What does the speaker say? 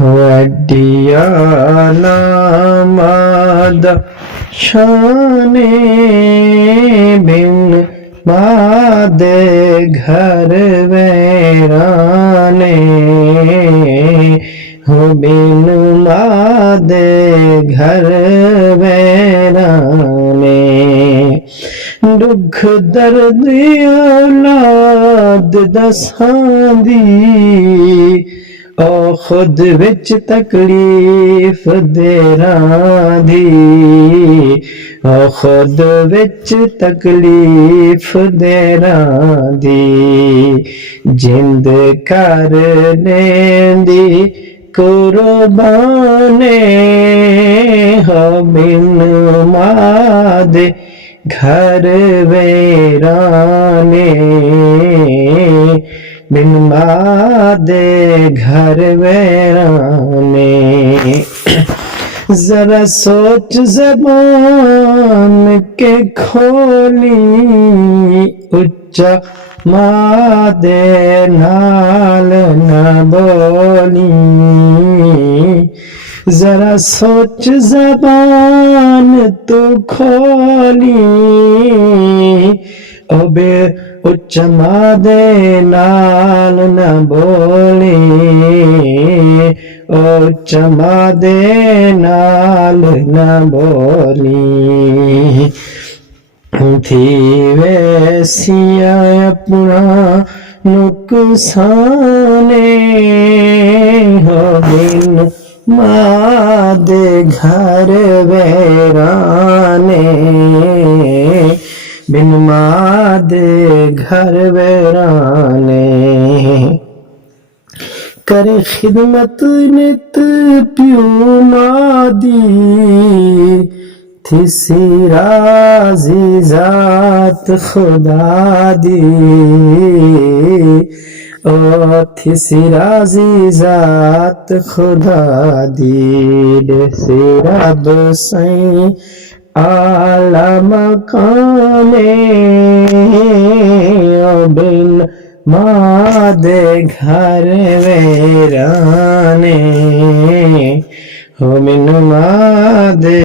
वड्डिया नामाद शाने बिन मादे घर वैराने हो बिन मादे घर वैराने दुख दर्द औलाद दसांदी ओ खुद विच तकलीफ देरां दी ओ खुद विच तकलीफ देरां दी जिंद कर लेंदी कुर्बाने हो बिन मादे घर वैराने बिन मादे घर वैराने जरा सोच ज़बान के खोली उच्चा मादे नाल न बोली जरा सोच ज़बान तो खोली ओबे उच्च मादे नाल न बोली उच्च मादे नाल न बोली थी वैसिया अपना नुकसाने हो बिन मादे घर वैराने बिन मादे घर वैराने करे खिदमत नित प्यू मादी थिसी राजी जात खुदा दी ओ थिसी राजी जात खुदा दी से रब सई आला मकाने बिन मादे घर वैराने हो बिन मादे